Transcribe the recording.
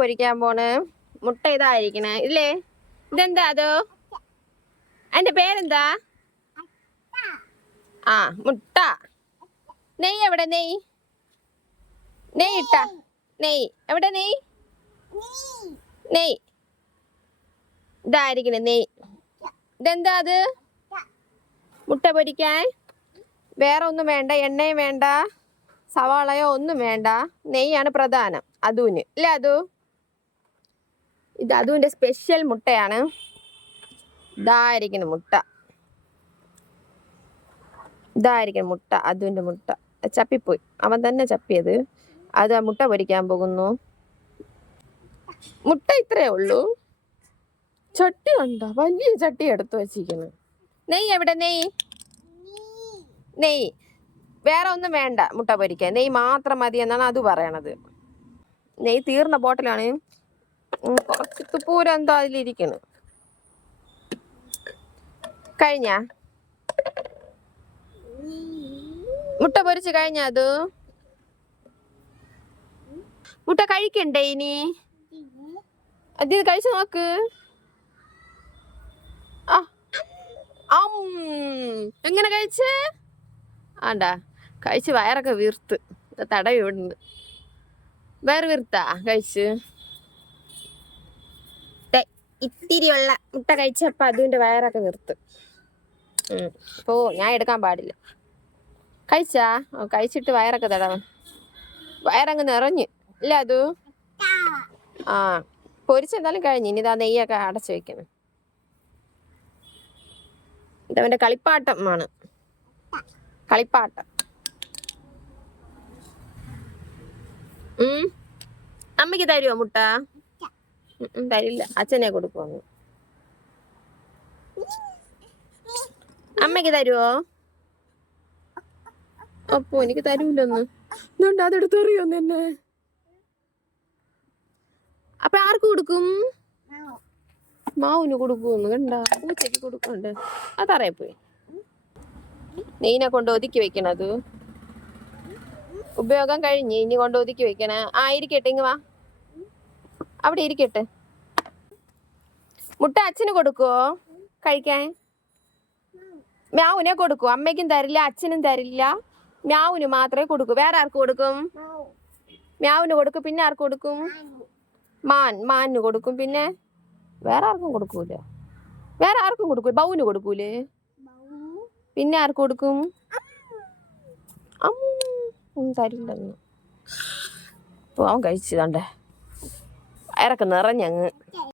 പൊരിക്കാൻ പോണ്. മുട്ട ഇതായിരിക്കണേ ഇല്ലേ? ഇതെന്താ അതോ? അതിന്റെ പേരെന്താ? ആ മുട്ട. നെയ് എവിടെ നെയ് നെയ് ഇട്ട. നെയ് എവിടെ നെയ് നെയ് ഇതായിരിക്കണേ നെയ് ഇതെന്താ അത്? മുട്ട പൊരിക്കാൻ? വേറെ ഒന്നും വേണ്ട. എണ്ണയും വേണ്ട. സവാളയോ ഒന്നും വേണ്ട. നെയ്യാണ് പ്രധാനം. അതുവിന് ഇല്ല അതു? ഇത് അതുവിന്റെ സ്പെഷ്യൽ മുട്ടയാണ്. ഇതായിരിക്കണം മുട്ട. ഇതായിരിക്കണം മുട്ട അതുവിന്റെ മുട്ട. ചപ്പിപ്പോയി. അവൻ തന്നെ ചപ്പിയത്. അത് ആ മുട്ട പൊരിക്കാൻ പോകുന്നു. മുട്ട ഇത്രയേ ഉള്ളൂ. ചട്ടി ഉണ്ടോ വലിയ ചട്ടി എടുത്തു വെച്ചിരിക്കുന്നു. നെയ്യ് എവിടെ? നെയ്യ്? നെയ്യ്. വേറെ ഒന്നും വേണ്ട മുട്ട പൊരിക്കാൻ. നെയ്യ് മാത്രം മതി എന്നാണ് അത് പറയണത്. നെയ്യ് തീർന്ന ബോട്ടിലാണ്. കുറച്ച് തുപ്പൂരം കഴിഞ്ഞ? മുട്ട പൊരിച്ച് കഴിഞ്ഞ അത്? മുട്ട കഴിക്കണ്ടേ ഇനി? അത് കഴിച്ചു നോക്ക്. എങ്ങനെ കഴിച്ച്? ആണ്ടാ കഴിച്ച് വയറൊക്കെ വീർത്ത്. തടവിടുന്നു തടവി വയറ് വീർത്താ കഴിച്ച്? ഇത്തിരിയുള്ള മുട്ട കഴിച്ചപ്പോ അതിന്റെ വയറൊക്കെ നിർത്ത്. ഓ ഞാൻ എടുക്കാൻ പാടില്ല. കഴിച്ചാ? കഴിച്ചിട്ട് വയറൊക്കെ തടവൻ വയറങ്ങ് നിറഞ്ഞു. ഇല്ല അതു? ആ. പൊരിച്ചെന്തായാലും കഴിഞ്ഞു. ഇനി ഇതാ നെയ്യൊക്കെ അടച്ചു വെക്കണം. ഇതവന്റെ കളിപ്പാട്ടം. ഉം. അമ്മയ്ക്ക് തരുമോ മുട്ട? തരില്ല. അച്ഛനെ കൊടുക്കുമെന്ന് അമ്മയ്ക്ക് തരുവോ? അപ്പോ എനിക്ക് തരൂലൊന്ന്. എന്തുകൊണ്ട് അതെടുത്ത് എറിയോന്ന് എന്നെ അപ്പൊ ആർക്ക് കൊടുക്കും? മാവിന് കൊടുക്കുമെന്ന് കണ്ട. പൂച്ചയ്ക്ക് അതറിയ പോയി. നെയ്നെ കൊണ്ട് ഒതുക്കി വെക്കണത്. ഉപയോഗം കഴിഞ്ഞ് ഇനി കൊണ്ട് ഒതുക്കി വെക്കണേ. ആയിരിക്കട്ടെ ഇങ്ങ് വാ. അവിടെ ഇരിക്കട്ടെ. മുട്ട അച്ഛന് കൊടുക്കുവോ? കഴിക്കാൻ? മ്യാവിനെ കൊടുക്കൂ അമ്മയ്ക്കും തരില്ല അച്ഛനും തരില്ല. മ്യാവിന് മാത്രമേ കൊടുക്കൂ. വേറെ ആർക്ക് കൊടുക്കും? മ്യാവിന് കൊടുക്കും പിന്നെ ആർക്ക് കൊടുക്കും? മാൻ മാനിന് കൊടുക്കും. പിന്നെ വേറെ ആർക്കും കൊടുക്കൂല. വേറെ ആർക്കും കൊടുക്കൂല. ബൗന് കൊടുക്കൂലേ. പിന്നെ ആർക്ക് കൊടുക്കും? തരില്ലെന്ന്. അപ്പൊ അവൻ കഴിച്ചതാണ്ടേ വയറൊക്കെ നിറഞ്ഞങ്ങ്.